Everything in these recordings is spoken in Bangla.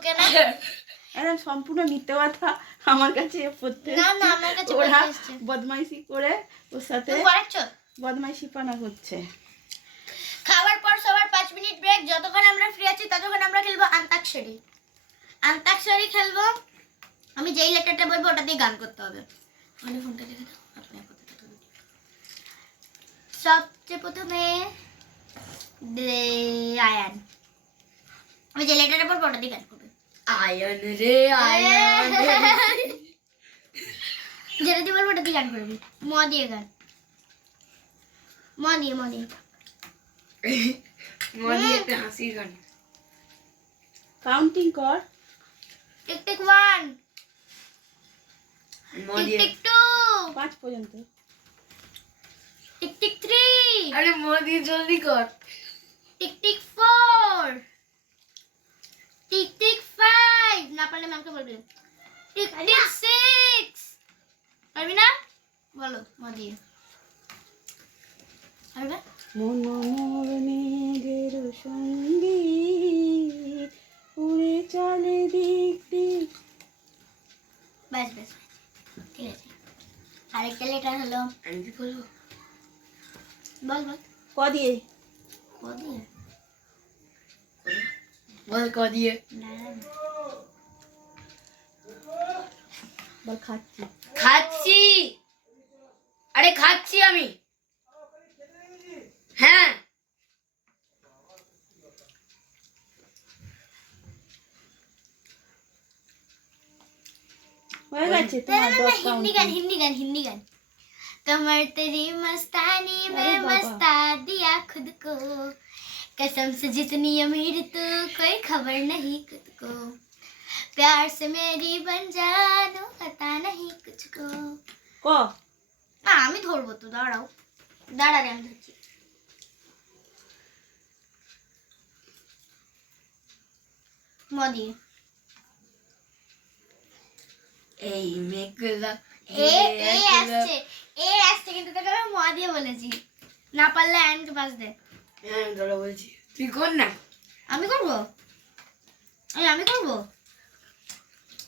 ঢোকে না? একদম সম্পূর্ণ মিথ্যে কথা আমার কাছে পড়তে না, না, আমার কাছে ওরা বদমাইশি করে ওর সাথে বদমাইশি পানা করছে খাবার পর সবার পাঁচ মিনিট ব্রেক যতক্ষণ আমরা ফ্রি আছি ততক্ষণ আমরা খেলব আন্তাক্ষরী। আন্তাক্ষরী খেলব। আমি যেই লেটারটা বলব ওটা দিয়ে গান করতে হবে। মানে ফোনটা দেখে দাও সবচেয়ে প্রথমে আয়ান। আমি যে লেটারটা বলব ওটা দিয়ে গান করবে। আয়ন রে আয়ন যেটা দিয়ে বলবো ওটা দিয়ে গান করবি ম দিয়ে গান ম দিয়ে ম দিয়ে মনে একটা হাসির গান কাউন্টিং কর টিক টিক ওয়ান টিক মনে টিক টু পাঁচ পর্যন্ত টিক টিক থ্রি আরে মোদি জলদি কর tick tick four tick tick five না পারলে ম্যামকে বলবি টিক টিক সিক্স পারবি না বলো মা দিয়ে পারবে মনোমেঘের সঙ্গী উড়ে চলে দিক দিক ব্যাস ব্যাস ঠিক আছে আরেকটা লেটার হলো আমি কি বলব বল বল ক দিয়ে ক দিয়ে বল ক দিয়ে না বল খাচ্ছি খাচ্ছি আরে খাচ্ছি আমি হ্যাঁ হয়ে গেছে না, তোমার না, দশ না, হিন্দি গান counting। हिंदी गान हिंदी गान कमर तेरी मस्तानी अरे में बाबा। मस्ता दिया खुद को कसम से जितनी अमीर तू कोई खबर नहीं खुद को प्यार से मेरी बन जानो पता नहीं कुछ को ক না আমি ধরবো তো দাঁড়াও দাঁড়া রে আমি ধরছি মদি এই মেঘলা এ এ আসছে এ আসছে কিন্তু তোকে আমি ম দিয়ে বলেছি না পারলে আইনকে পাস দে হ্যাঁ আমি তোরা বলছি। তুই কর না। আমি করব? এই আমি করব?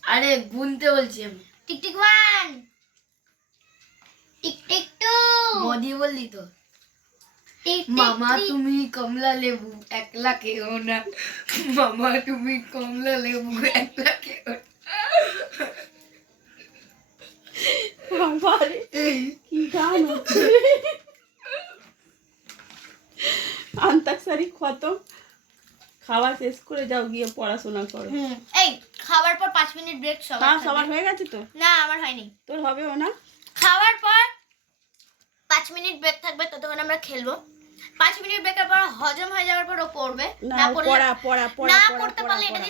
আরে গুনতে বলছি আমি। Tick tick one. Tick tick two. Modi বললি তো। মামা তুমি কমলা লেবু একলা খেও না। মামা তুমি কমলা লেবু একলা খেও না। কি গান আন্তাক্ষরি খতম। খাওয়া শেষ করে যাও গিয়ে পড়াশোনা করো। এই খাওয়ার পর পাঁচ মিনিট ব্রেক সবার হ্যাঁ সবার হয়ে গেছে তো? না আমার হয়নি। তোর হবেও না? খাওয়ার পর পাঁচ মিনিট ব্রেক থাকবে ততক্ষণ আমরা খেলব। পাঁচ মিনিট ব্রেকের পর হজম হয়ে যাওয়ার পর ও পড়বে। না পড়া পড়া পড়া না পড়তে পড়া পারলে এটা